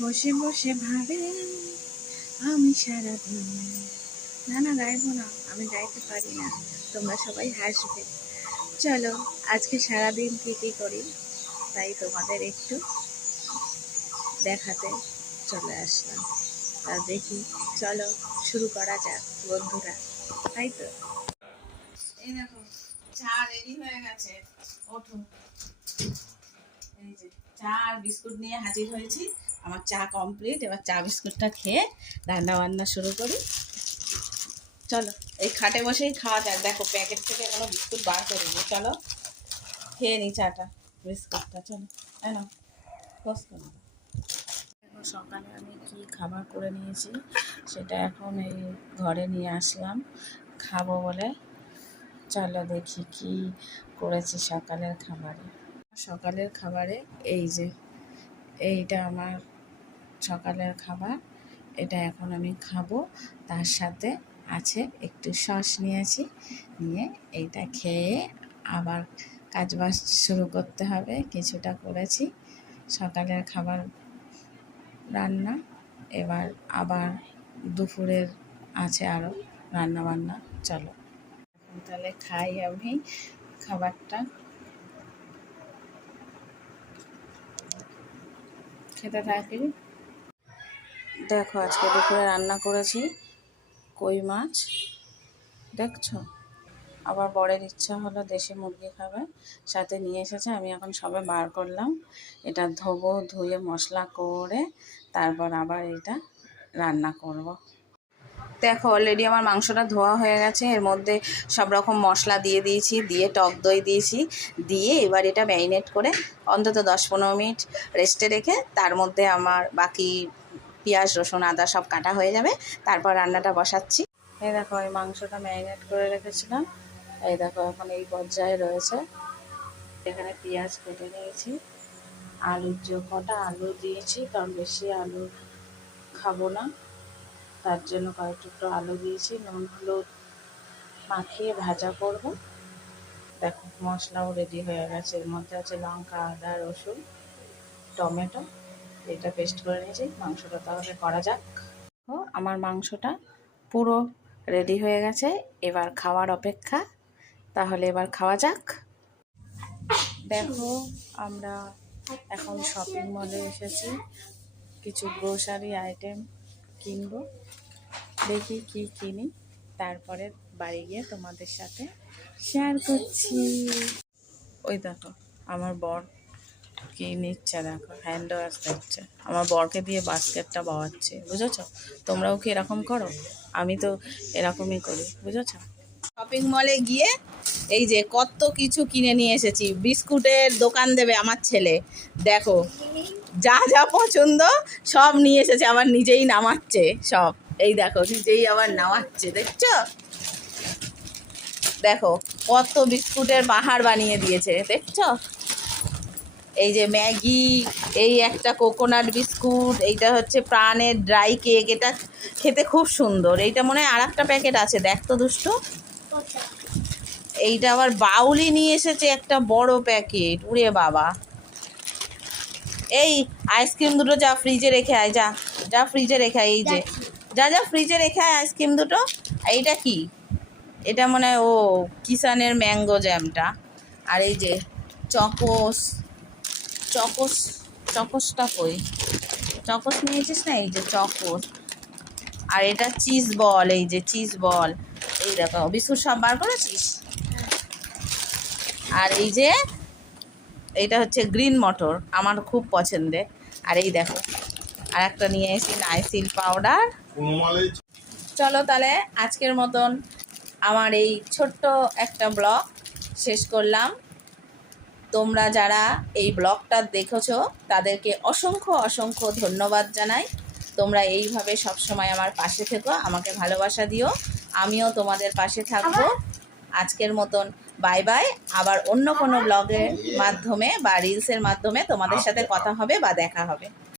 বসে বসে ভাবে আমি সারাদিন। না না, গাইবো না, আমি গাইতে পারি না, তোমরা সবাই হাসবে। চলো আজকে সারাদিন কী কী করি তাই তোমাদের একটু দেখাতে চলে আসলাম। তা দেখি, চলো শুরু করা যাক বন্ধুরা, তাই তো। এই দেখো, চা রেডি হয়ে গেছে, ওঠো। এই যে চা আর বিস্কুট নিয়ে হাজির হয়েছি। আমার চা কমপ্লিট, এবার চা বিস্কুটটা খেয়ে রান্না বান্না শুরু করি। চলো এই খাটে বসেই খাওয়া যাক। দেখো প্যাকেট থেকে এখনো বিস্কুট বার করিনি, চলো খেয়ে নিই চাটা বিস্কুটটা। চলো এনো পোস্ট করো। দেখো সকালে আমি কি খাবার করে নিয়েছি সেটা এখন এই ঘরে নিয়ে আসলাম খাবো বলে। চলো দেখি কি করেছি সকালের খাবারে। সকালের খাবারে এই যে এইটা আমার সকালের খাবার, এটা এখন আমি খাবো। তার সাথে আছে একটু সস নিয়েছি, নিয়ে এইটা খেয়ে আবার কাজবাজ শুরু করতে হবে। কিছুটা করেছি সকালের খাবার রান্না, এবার আবার দুপুরের আছে আরও রান্না বান্না। চলো এখন তাহলে খাই আমি খাবারটা, খেতে থাকি। দেখো আজকে দুপুরে রান্না করেছি কই মাছ, দেখছো। আবার বরের ইচ্ছা হলো দেশি মুরগি খাবে, সাথে নিয়ে এসেছে। আমি এখন সবে বার করলাম, এটা ধোবো, ধুয়ে মশলা করে তারপর আবার এটা রান্না করব। দেখো অলরেডি আমার মাংসটা ধোয়া হয়ে গেছে, এর মধ্যে সব রকম মশলা দিয়ে দিয়েছি, দিয়ে টক দই দিয়েছি, দিয়ে এবার এটা ম্যারিনেট করে অন্তত 10-15 মিনিট রেস্টে রেখে তার মধ্যে আমার বাকি পেঁয়াজ রসুন আদা সব কাটা হয়ে যাবে, তারপর রান্নাটা বসাচ্ছি। এই দেখো এই মাংসটা ম্যারিনেট করে রেখেছিলাম, এই দেখো এখন এই পর্যায়ে রয়েছে। এখানে পেঁয়াজ কেটে নিয়েছি, কটা আলু দিয়েছি, কারণ বেশি আলু খাবো না, তার জন্য কয়েক টুকরো আলু দিয়েছি। নুন হলুদ মাখিয়ে ভাজা করব। দেখো মশলাও রেডি হয়ে গেছে, এর মধ্যে আছে লঙ্কা আদা রসুন টমেটো, এটা পেস্ট করে নিয়েছি। মাংসটা তাহলে করা যাক। আমার মাংসটা পুরো রেডি হয়ে গেছে, এবার খাওয়ার অপেক্ষা। তাহলে এবার খাওয়া যাক। দেখো আমরা এখন শপিং মলে এসেছি, কিছু গ্রোসারি আইটেম কিনবো। দেখি কি কিনি, তারপরে বাড়ি গিয়ে তোমাদের সাথে শেয়ার করছি। ওই দেখো আমার বর কি নিচ্ছে, দেখো হ্যান্ড ওয়াশ দিচ্ছে, আমার বরকে দিয়ে বাস্কেটটা বাওয়াচ্ছে, বুঝেছ। তোমরাও কি এরকম করো? আমি তো এরকমই করি, বুঝেছ। শপিং মলে গিয়ে এই যে কত কিছু কিনে নিয়ে এসেছি। বিস্কুটের দোকান দেবে আমার ছেলে, দেখো যা যা পছন্দ সব নিয়ে এসেছে, আবার নিজেই নামাচ্ছে সব। এই দেখো নিজেই আবার নামাচ্ছে, দেখছো। দেখো কত বিস্কুটের পাহাড় বানিয়ে দিয়েছে, দেখছো। এই যে ম্যাগি, এই একটা কোকোনাট বিস্কুট, এইটা হচ্ছে প্রাণের ড্রাই কেক, এটা খেতে খুব সুন্দর। এইটা মনে হয় আর একটা প্যাকেট আছে, দেখ তো দুষ্টু। এইটা আবার বাউলি নিয়ে এসেছে একটা বড় প্যাকেট, উড়ে বাবা। এই আইসক্রিম দুটো যা ফ্রিজে রেখে আয়, যা যা ফ্রিজে রেখে আয়, এই যে যা যা ফ্রিজে রেখে আয় আইসক্রিম দুটো। এইটা কি, এটা মনে হয় ও কিষানের ম্যাঙ্গো জ্যামটা। আর এই যে চকোস, চকোস, চকোসটা কই, চকোস নিয়েছিস না, এই যে চকোস। আর এটা চিজ বল, এই যে চিজ বল। এই দেখো বিস্কুট সব বার করেছিস। আর এই যে এইটা হচ্ছে গ্রিন মটর, আমার খুব পছন্দের। আর এই দেখো আর একটা নিয়ে এসেছি নাইসিল পাউডার। চলো তাহলে আজকের মতন আমার এই ছোট্ট একটা ব্লগ শেষ করলাম। তোমরা যারা এই ব্লগটা দেখেছো তাদেরকে অসংখ্য অসংখ্য ধন্যবাদ জানাই। তোমরা এইভাবে সবসময় আমার পাশে থেকো, আমাকে ভালোবাসা দিও, আমিও তোমাদের পাশে থাকবো। আজকের মতন বাই বাই। আবার অন্য কোনো ব্লগের মাধ্যমে বা রিলসের মাধ্যমে তোমাদের সাথে কথা হবে বা দেখা হবে।